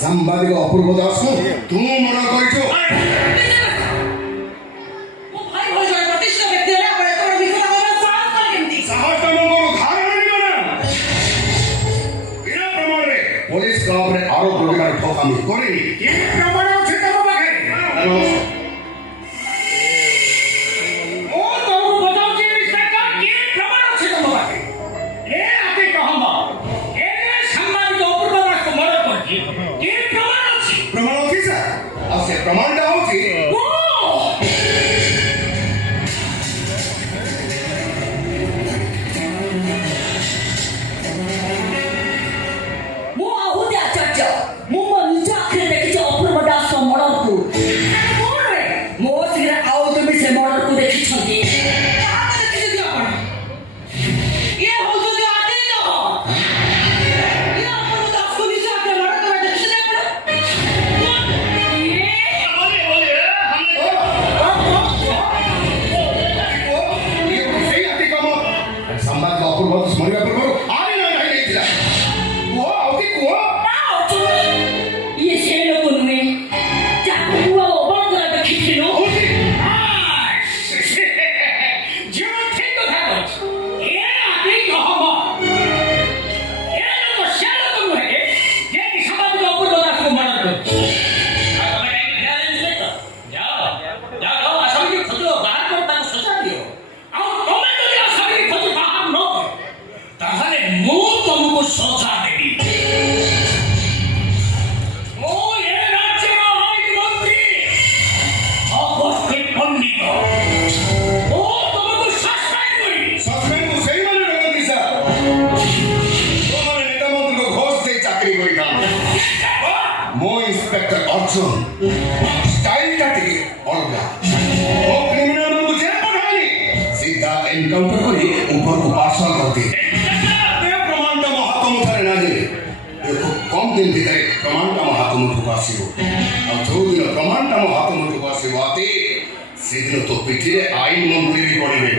ସାମ୍ବାଦିକ ଅପୂର୍ବ ଦାସ ତୁ ମନା କରିଛୁ। পুলিশ ক্লাবে আরো প্রকার ঠকামি করিনি। প্রমাণ আছে তোর পাখে? প্রমাণটা হচ্ছে स्टाइलটা থেকে অলগা ও ক্রিমিনাল को जेल पठानी सीधा एनकाउंटर करी ऊपर को पार्सल करती प्रमाणটা মহাত্ম ধরে না দিলে দেখো কম দিন ভিতরে প্রমাণটা মহাত্ম ঢুকাসিব আর যৌদিন প্রমাণটা মহাত্ম ঢুকাসিব আতে সেদিন তো পিঠিরে আইন মন্ত্রী পড়িবে